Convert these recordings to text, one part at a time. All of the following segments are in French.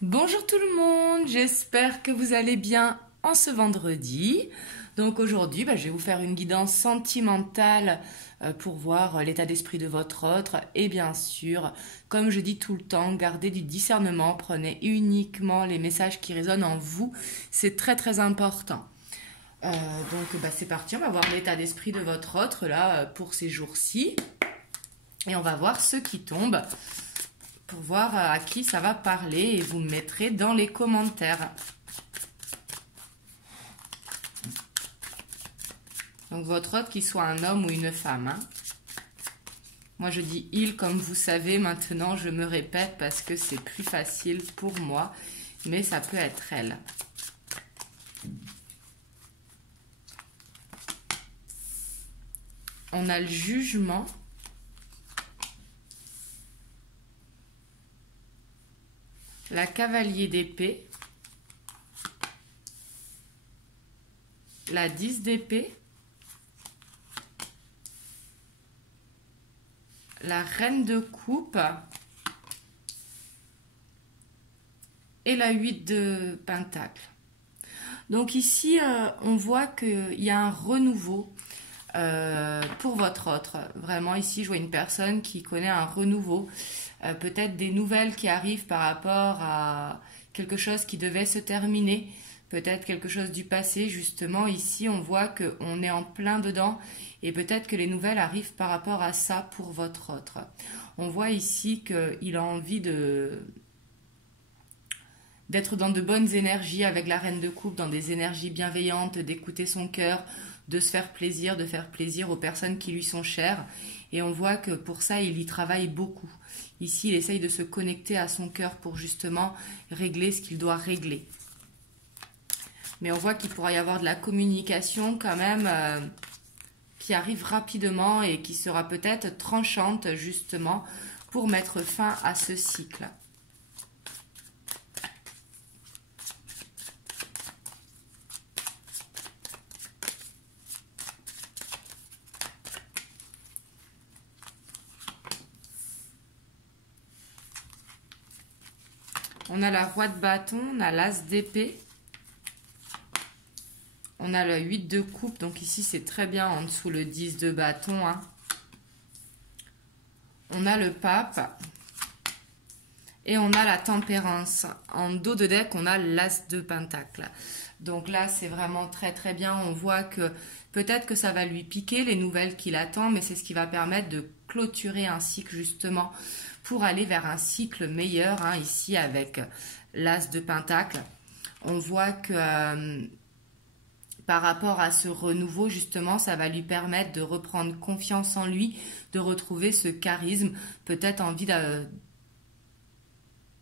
Bonjour tout le monde, j'espère que vous allez bien en ce vendredi. Donc aujourd'hui, je vais vous faire une guidance sentimentale pour voir l'état d'esprit de votre autre. Et bien sûr, comme je dis tout le temps, gardez du discernement, prenez uniquement les messages qui résonnent en vous. C'est très très important. C'est parti, on va voir l'état d'esprit de votre autre là pour ces jours-ci. Et on va voir ceux qui tombent pour voir à qui ça va parler et vous me mettrez dans les commentaires. Donc votre autre, qu'il soit un homme ou une femme. Moi je dis il, comme vous savez, maintenant je me répète parce que c'est plus facile pour moi, mais ça peut être elle. On a le jugement. La cavalier d'épée. La 10 d'épée. La reine de coupe. Et la 8 de pentacle. Donc ici, on voit qu'il y a un renouveau pour votre autre. Vraiment, ici, je vois une personne qui connaît un renouveau. Peut-être des nouvelles qui arrivent par rapport à quelque chose qui devait se terminer. Peut-être quelque chose du passé. Justement, ici, on voit qu'on est en plein dedans. Et peut-être que les nouvelles arrivent par rapport à ça pour votre autre. On voit ici qu'il a envie d'être dans de bonnes énergies avec la reine de coupe, dans des énergies bienveillantes, d'écouter son cœur, de se faire plaisir, de faire plaisir aux personnes qui lui sont chères. Et on voit que pour ça, il y travaille beaucoup. Ici, il essaye de se connecter à son cœur pour justement régler ce qu'il doit régler. Mais on voit qu'il pourra y avoir de la communication quand même qui arrive rapidement et qui sera peut-être tranchante justement pour mettre fin à ce cycle. On a la roi de bâton, on a l'as d'épée, on a le 8 de coupe, donc ici c'est très bien en dessous le 10 de bâton. On a le pape et on a la tempérance. En dos de deck, on a l'as de pentacle. Donc là, c'est vraiment très très bien. On voit que peut-être que ça va lui piquer les nouvelles qu'il attend, mais c'est ce qui va permettre de clôturer un cycle justement pour aller vers un cycle meilleur. Ici, avec l'as de pentacle, on voit que par rapport à ce renouveau, justement, ça va lui permettre de reprendre confiance en lui, de retrouver ce charisme, peut-être envie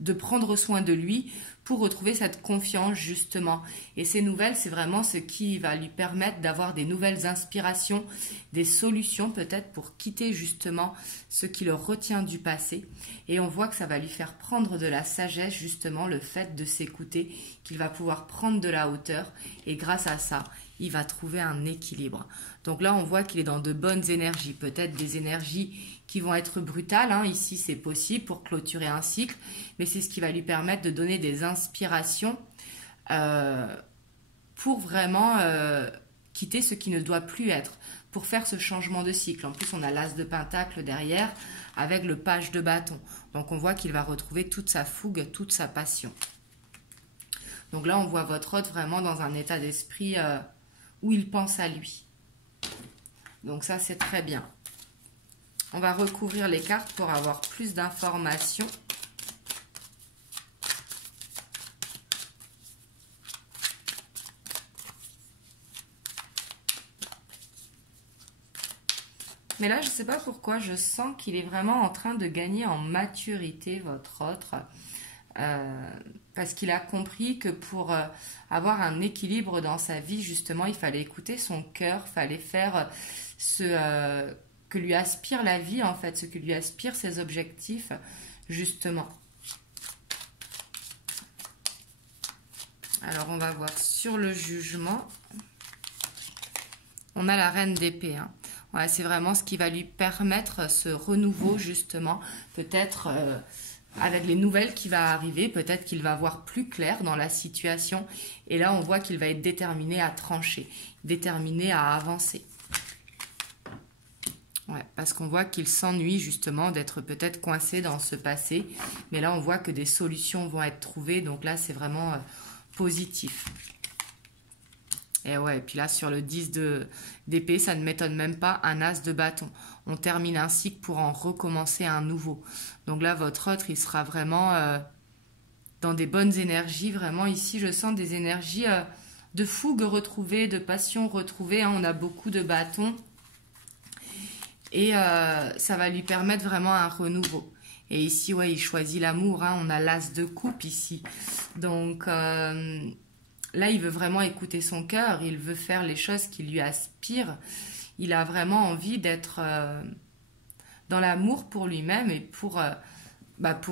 de prendre soin de lui pour retrouver cette confiance justement. Et ces nouvelles, c'est vraiment ce qui va lui permettre d'avoir des nouvelles inspirations, des solutions peut-être pour quitter justement ce qui le retient du passé. Et on voit que ça va lui faire prendre de la sagesse justement, le fait de s'écouter, qu'il va pouvoir prendre de la hauteur et grâce à ça, il va trouver un équilibre. Donc là, on voit qu'il est dans de bonnes énergies, peut-être des énergies qui vont être brutales. Ici, c'est possible pour clôturer un cycle, mais c'est ce qui va lui permettre de donner des inspirations pour vraiment quitter ce qui ne doit plus être, pour faire ce changement de cycle. En plus, on a l'as de pentacle derrière avec le page de bâton. Donc, on voit qu'il va retrouver toute sa fougue, toute sa passion. Donc là, on voit votre autre vraiment dans un état d'esprit où il pense à lui. Donc ça, c'est très bien. On va recouvrir les cartes pour avoir plus d'informations. Mais là, je ne sais pas pourquoi, je sens qu'il est vraiment en train de gagner en maturité, votre autre. Parce qu'il a compris que pour avoir un équilibre dans sa vie, justement, il fallait écouter son cœur, il fallait faire ce que lui aspire la vie, en fait, ce que lui aspire ses objectifs, justement. Alors, on va voir sur le jugement. On a la reine d'épée. Ouais, c'est vraiment ce qui va lui permettre ce renouveau, justement. Peut-être avec les nouvelles qui va arriver, peut-être qu'il va voir plus clair dans la situation. Et là, on voit qu'il va être déterminé à trancher, déterminé à avancer. Ouais, parce qu'on voit qu'il s'ennuie justement d'être peut-être coincé dans ce passé. Mais là, on voit que des solutions vont être trouvées. Donc là, c'est vraiment positif. Et ouais, et puis là, sur le 10 d'épée, ça ne m'étonne même pas, un as de bâton. On termine un cycle pour en recommencer un nouveau. Donc là, votre autre, il sera vraiment dans des bonnes énergies. Vraiment, ici, je sens des énergies de fougue retrouvées, de passion retrouvée. Hein. On a beaucoup de bâtons. Et ça va lui permettre vraiment un renouveau. Et ici, ouais, il choisit l'amour. Hein. On a l'as de coupe ici. Donc... là, il veut vraiment écouter son cœur, il veut faire les choses qui lui aspirent. Il a vraiment envie d'être dans l'amour pour lui-même et pour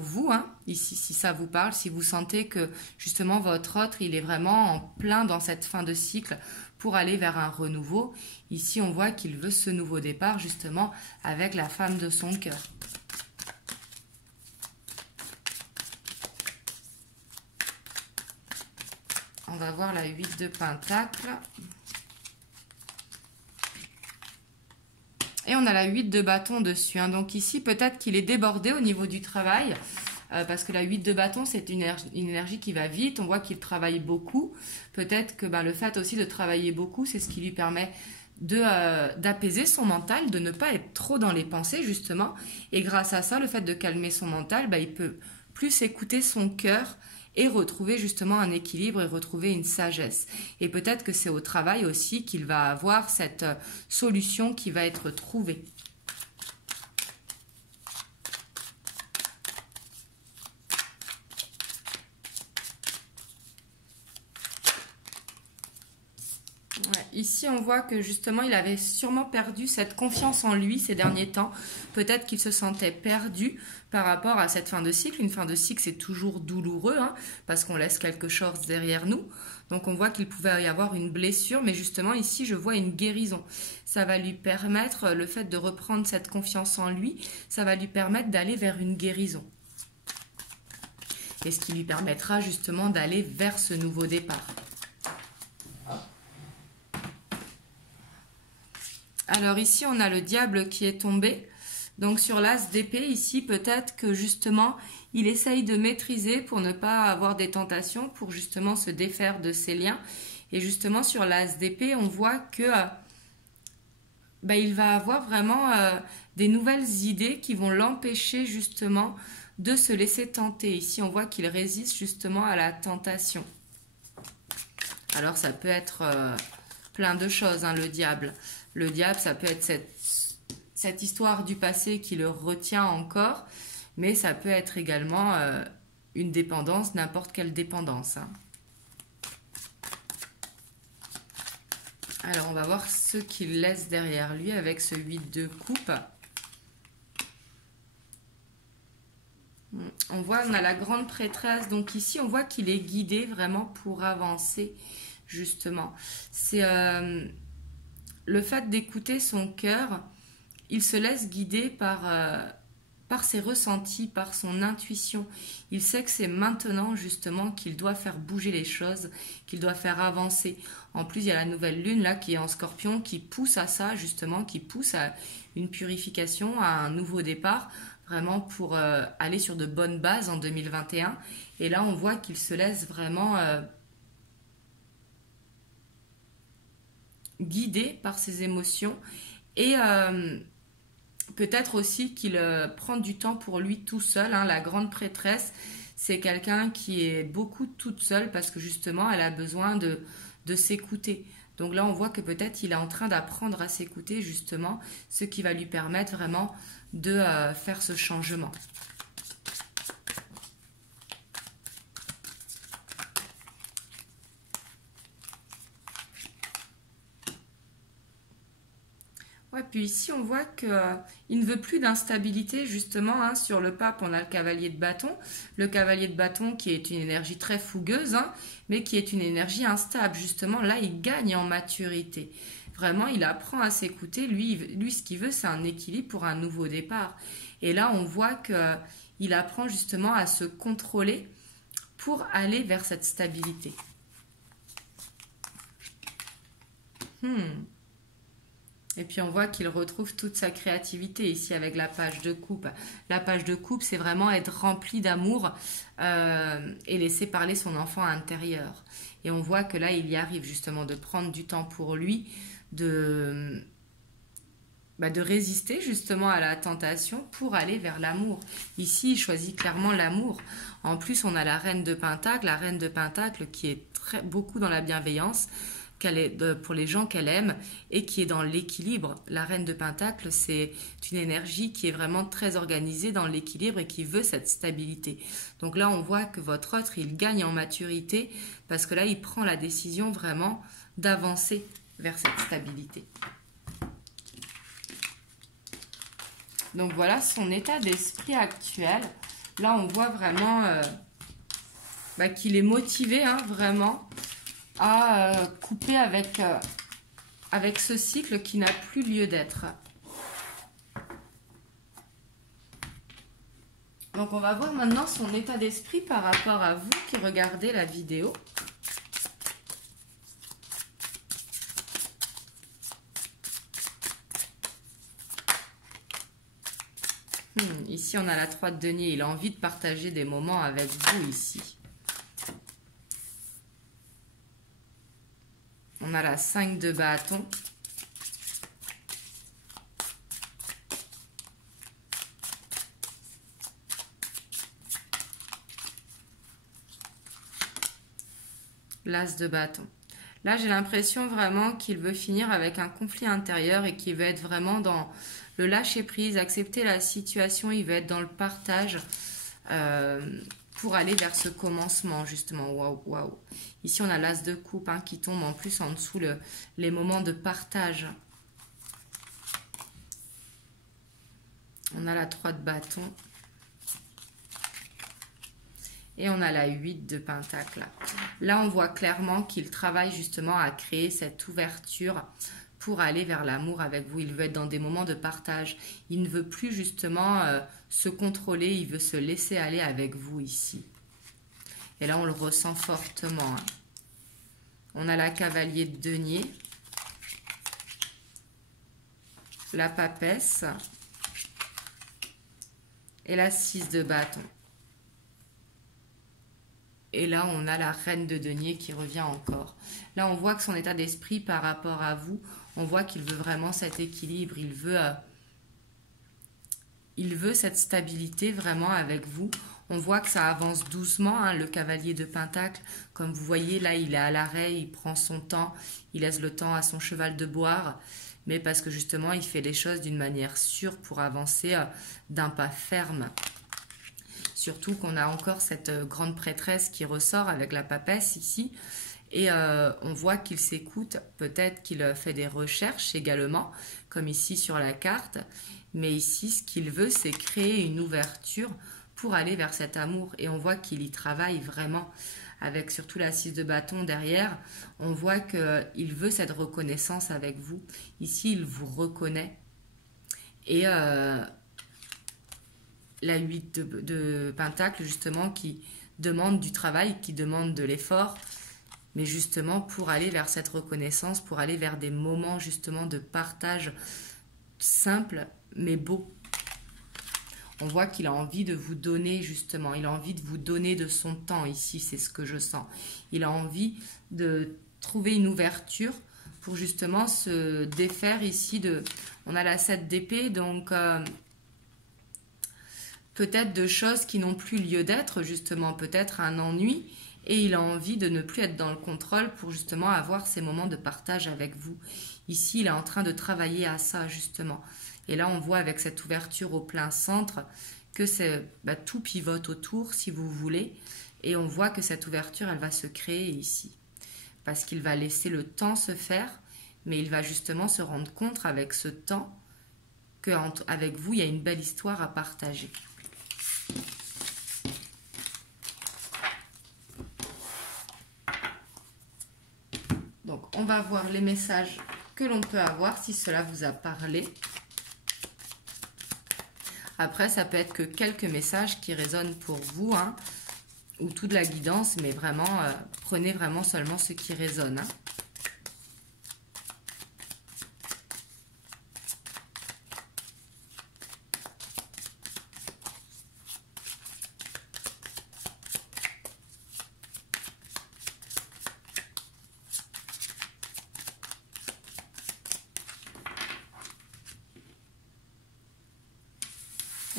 vous, hein, ici, si ça vous parle, si vous sentez que justement votre autre, il est vraiment en plein dans cette fin de cycle pour aller vers un renouveau. Ici, on voit qu'il veut ce nouveau départ justement avec la femme de son cœur. On va voir la 8 de Pentacle. Et on a la 8 de bâton dessus. Hein. Donc ici, peut-être qu'il est débordé au niveau du travail. Parce que la 8 de bâton, c'est une énergie qui va vite. On voit qu'il travaille beaucoup. Peut-être que le fait aussi de travailler beaucoup, c'est ce qui lui permet d'apaiser son mental, de ne pas être trop dans les pensées, justement. Et grâce à ça, le fait de calmer son mental, il peut plus écouter son cœur et retrouver justement un équilibre et retrouver une sagesse. Et peut-être que c'est au travail aussi qu'il va avoir cette solution qui va être trouvée. Ouais, ici, on voit que justement, il avait sûrement perdu cette confiance en lui ces derniers temps. Peut-être qu'il se sentait perdu par rapport à cette fin de cycle. Une fin de cycle, c'est toujours douloureux, hein, parce qu'on laisse quelque chose derrière nous. Donc, on voit qu'il pouvait y avoir une blessure, mais justement, ici, je vois une guérison. Ça va lui permettre, le fait de reprendre cette confiance en lui, ça va lui permettre d'aller vers une guérison. Et ce qui lui permettra justement d'aller vers ce nouveau départ. Alors ici, on a le diable qui est tombé. Donc sur l'as d'épée, ici, peut-être que justement, il essaye de maîtriser pour ne pas avoir des tentations, pour justement se défaire de ses liens. Et justement, sur l'as d'épée, on voit que il va avoir vraiment des nouvelles idées qui vont l'empêcher justement de se laisser tenter. Ici, on voit qu'il résiste justement à la tentation. Alors, ça peut être plein de choses, hein, le diable. Le diable, ça peut être cette histoire du passé qui le retient encore, mais ça peut être également une dépendance, n'importe quelle dépendance. Hein. Alors, on va voir ce qu'il laisse derrière lui avec ce 8 de coupe. On voit, on a la grande prêtresse. Donc ici, on voit qu'il est guidé vraiment pour avancer, justement. C'est... le fait d'écouter son cœur, il se laisse guider par ses ressentis, par son intuition. Il sait que c'est maintenant justement qu'il doit faire bouger les choses, qu'il doit faire avancer. En plus, il y a la nouvelle lune là qui est en Scorpion, qui pousse à ça justement, qui pousse à une purification, à un nouveau départ, vraiment pour aller sur de bonnes bases en 2021. Et là, on voit qu'il se laisse vraiment... guidé par ses émotions et peut-être aussi qu'il prend du temps pour lui tout seul. Hein. La grande prêtresse, c'est quelqu'un qui est beaucoup toute seule parce que justement elle a besoin de s'écouter. Donc là on voit que peut-être il est en train d'apprendre à s'écouter justement, ce qui va lui permettre vraiment de faire ce changement. Ouais, puis ici, on voit qu'il ne veut plus d'instabilité, justement. Hein, sur le pape, on a le cavalier de bâton. Le cavalier de bâton qui est une énergie très fougueuse, hein, mais qui est une énergie instable. Justement, là, il gagne en maturité. Vraiment, il apprend à s'écouter. Lui, ce qu'il veut, c'est un équilibre pour un nouveau départ. Et là, on voit qu'il il apprend justement à se contrôler pour aller vers cette stabilité. Et puis on voit qu'il retrouve toute sa créativité ici avec la page de coupe. La page de coupe, c'est vraiment être rempli d'amour et laisser parler son enfant intérieur. Et on voit que là, il y arrive justement de prendre du temps pour lui, de résister justement à la tentation pour aller vers l'amour. Ici, il choisit clairement l'amour. En plus, on a la reine de Pentacle qui est beaucoup dans la bienveillance, pour les gens qu'elle aime et qui est dans l'équilibre. La reine de Pentacle, c'est une énergie qui est vraiment très organisée dans l'équilibre et qui veut cette stabilité. Donc là, on voit que votre autre, il gagne en maturité parce que là, il prend la décision vraiment d'avancer vers cette stabilité. Donc voilà son état d'esprit actuel. Là, on voit vraiment qu'il est motivé vraiment à couper avec ce cycle qui n'a plus lieu d'être. Donc on va voir maintenant son état d'esprit par rapport à vous qui regardez la vidéo. Ici, on a la 3 de denier. Il a envie de partager des moments avec vous ici. On a la 5 de bâton. L'as de bâton. Là, j'ai l'impression vraiment qu'il veut finir avec un conflit intérieur et qu'il veut être vraiment dans le lâcher-prise, accepter la situation. Il veut être dans le partage pour aller vers ce commencement, justement. Waouh, waouh. Ici, on a l'as de coupe qui tombe en plus en dessous les moments de partage. On a la 3 de bâton. Et on a la 8 de pentacle. Là, on voit clairement qu'il travaille justement à créer cette ouverture pour aller vers l'amour avec vous. Il veut être dans des moments de partage. Il ne veut plus justement se contrôler, il veut se laisser aller avec vous ici. Et là, on le ressent fortement. On a la cavalier de denier. La papesse. Et la 6 de bâton. Et là, on a la reine de denier qui revient encore. Là, on voit que son état d'esprit par rapport à vous, on voit qu'il veut vraiment cet équilibre. Il veut cette stabilité vraiment avec vous. On voit que ça avance doucement, le cavalier de pentacle. Comme vous voyez, là, il est à l'arrêt, il prend son temps, il laisse le temps à son cheval de boire. Mais parce que justement, il fait les choses d'une manière sûre pour avancer d'un pas ferme. Surtout qu'on a encore cette grande prêtresse qui ressort avec la papesse ici. Et on voit qu'il s'écoute, peut-être qu'il fait des recherches également, comme ici sur la carte. Mais ici, ce qu'il veut, c'est créer une ouverture pour aller vers cet amour. Et on voit qu'il y travaille vraiment, avec surtout la 6 de bâton derrière. On voit qu'il veut cette reconnaissance avec vous. Ici, il vous reconnaît. Et la 8 de pentacle, justement, qui demande du travail, qui demande de l'effort, mais justement pour aller vers cette reconnaissance, pour aller vers des moments justement de partage simple mais beau. On voit qu'il a envie de vous donner justement, il a envie de vous donner de son temps ici, c'est ce que je sens. Il a envie de trouver une ouverture pour justement se défaire ici de... On a la 7 d'épée, donc... peut-être de choses qui n'ont plus lieu d'être, justement, peut-être un ennui, et il a envie de ne plus être dans le contrôle pour justement avoir ces moments de partage avec vous. Ici, il est en train de travailler à ça, justement. Et là, on voit avec cette ouverture au plein centre que tout pivote autour, si vous voulez, et on voit que cette ouverture, elle va se créer ici. Parce qu'il va laisser le temps se faire, mais il va justement se rendre compte avec ce temps qu'avec vous, il y a une belle histoire à partager. Donc, on va voir les messages que l'on peut avoir si cela vous a parlé. Après, ça peut être que quelques messages qui résonnent pour vous, hein, ou toute la guidance, mais vraiment, prenez vraiment seulement ce qui résonne. Hein.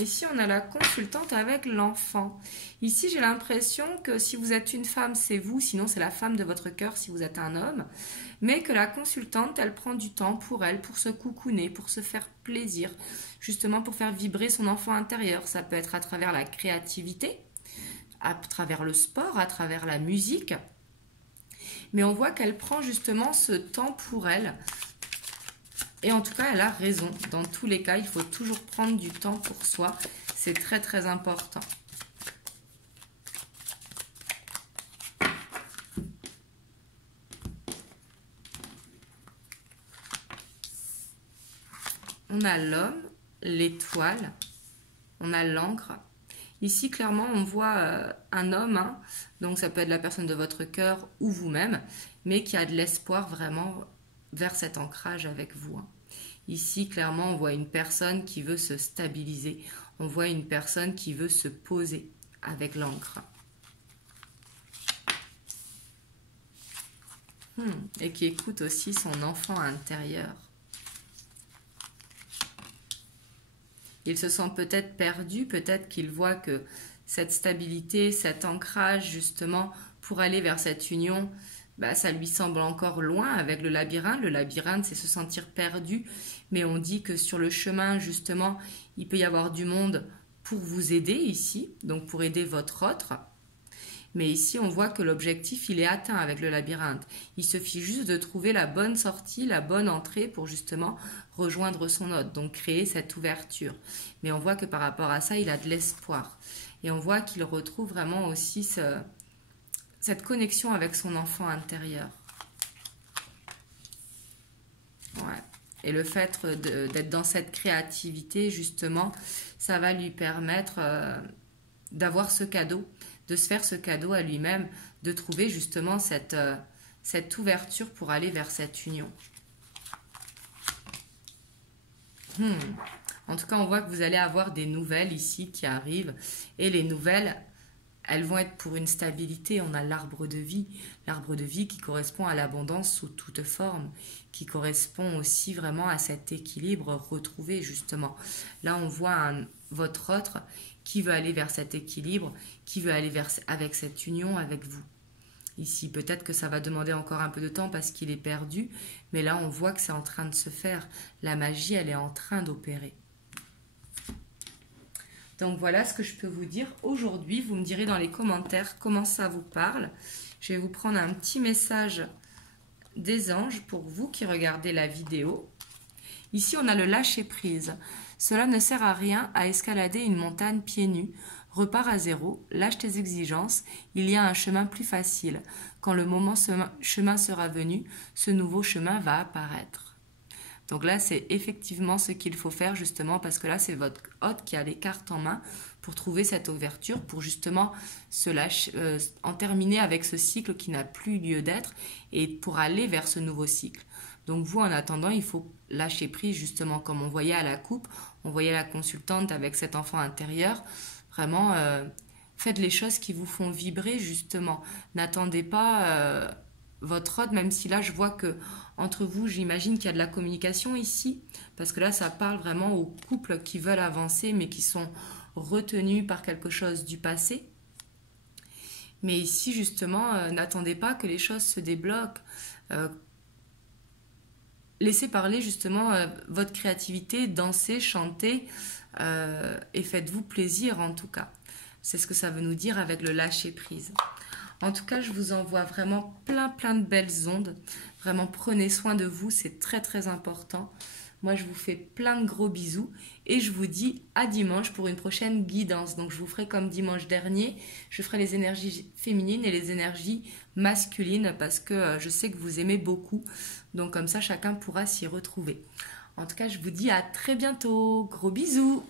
Ici, on a la consultante avec l'enfant. Ici, j'ai l'impression que si vous êtes une femme, c'est vous, sinon c'est la femme de votre cœur si vous êtes un homme. Mais que la consultante, elle prend du temps pour elle, pour se coucouner, pour se faire plaisir, justement pour faire vibrer son enfant intérieur. Ça peut être à travers la créativité, à travers le sport, à travers la musique. Mais on voit qu'elle prend justement ce temps pour elle. Et en tout cas, elle a raison. Dans tous les cas, il faut toujours prendre du temps pour soi. C'est très, très important. On a l'homme, l'étoile, on a l'encre. Ici, clairement, on voit un homme, hein, donc ça peut être la personne de votre cœur ou vous-même, mais qui a de l'espoir vraiment vers cet ancrage avec vous. Hein. Ici, clairement, on voit une personne qui veut se stabiliser. On voit une personne qui veut se poser avec l'encre. Et qui écoute aussi son enfant intérieur. Il se sent peut-être perdu, peut-être qu'il voit que cette stabilité, cet ancrage justement pour aller vers cette union, bah, ça lui semble encore loin avec le labyrinthe. Le labyrinthe, c'est se sentir perdu, mais on dit que sur le chemin, justement, il peut y avoir du monde pour vous aider ici, donc pour aider votre autre. Mais ici, on voit que l'objectif, il est atteint avec le labyrinthe. Il suffit juste de trouver la bonne sortie, la bonne entrée pour justement rejoindre son hôte, donc créer cette ouverture. Mais on voit que par rapport à ça, il a de l'espoir. Et on voit qu'il retrouve vraiment aussi cette connexion avec son enfant intérieur. Ouais. Et le fait d'être dans cette créativité, justement, ça va lui permettre d'avoir ce cadeau, de se faire ce cadeau à lui-même, de trouver justement cette ouverture pour aller vers cette union. En tout cas, on voit que vous allez avoir des nouvelles ici qui arrivent. Et les nouvelles, elles vont être pour une stabilité. On a l'arbre de vie qui correspond à l'abondance sous toute forme, qui correspond aussi vraiment à cet équilibre retrouvé justement. Là, on voit votre autre qui veut aller vers cet équilibre, qui veut aller avec cette union avec vous. Ici, peut-être que ça va demander encore un peu de temps parce qu'il est perdu, mais là, on voit que c'est en train de se faire. La magie, elle est en train d'opérer. Donc voilà ce que je peux vous dire aujourd'hui. Vous me direz dans les commentaires comment ça vous parle. Je vais vous prendre un petit message des anges pour vous qui regardez la vidéo. Ici, on a le lâcher-prise. Cela ne sert à rien à escalader une montagne pieds nus. Repars à zéro, lâche tes exigences, il y a un chemin plus facile. Quand le chemin sera venu, ce nouveau chemin va apparaître. Donc là, c'est effectivement ce qu'il faut faire justement parce que là, c'est votre hôte qui a les cartes en main pour trouver cette ouverture, pour justement en terminer avec ce cycle qui n'a plus lieu d'être et pour aller vers ce nouveau cycle. Donc vous, en attendant, il faut lâcher prise justement comme on voyait à la coupe, on voyait la consultante avec cet enfant intérieur. Vraiment, faites les choses qui vous font vibrer justement. N'attendez pas votre hôte, même si là, je vois que entre vous, j'imagine qu'il y a de la communication ici, parce que là, ça parle vraiment aux couples qui veulent avancer, mais qui sont retenus par quelque chose du passé. Mais ici, justement, n'attendez pas que les choses se débloquent. Laissez parler justement votre créativité, dansez, chantez et faites-vous plaisir en tout cas. C'est ce que ça veut nous dire avec le lâcher prise. En tout cas, je vous envoie vraiment plein de belles ondes. Vraiment, prenez soin de vous, c'est très très important. Moi, je vous fais plein de gros bisous et je vous dis à dimanche pour une prochaine guidance. Donc, je vous ferai comme dimanche dernier, je ferai les énergies féminines et les énergies masculines parce que je sais que vous aimez beaucoup. Donc, comme ça, chacun pourra s'y retrouver. En tout cas, je vous dis à très bientôt. Gros bisous.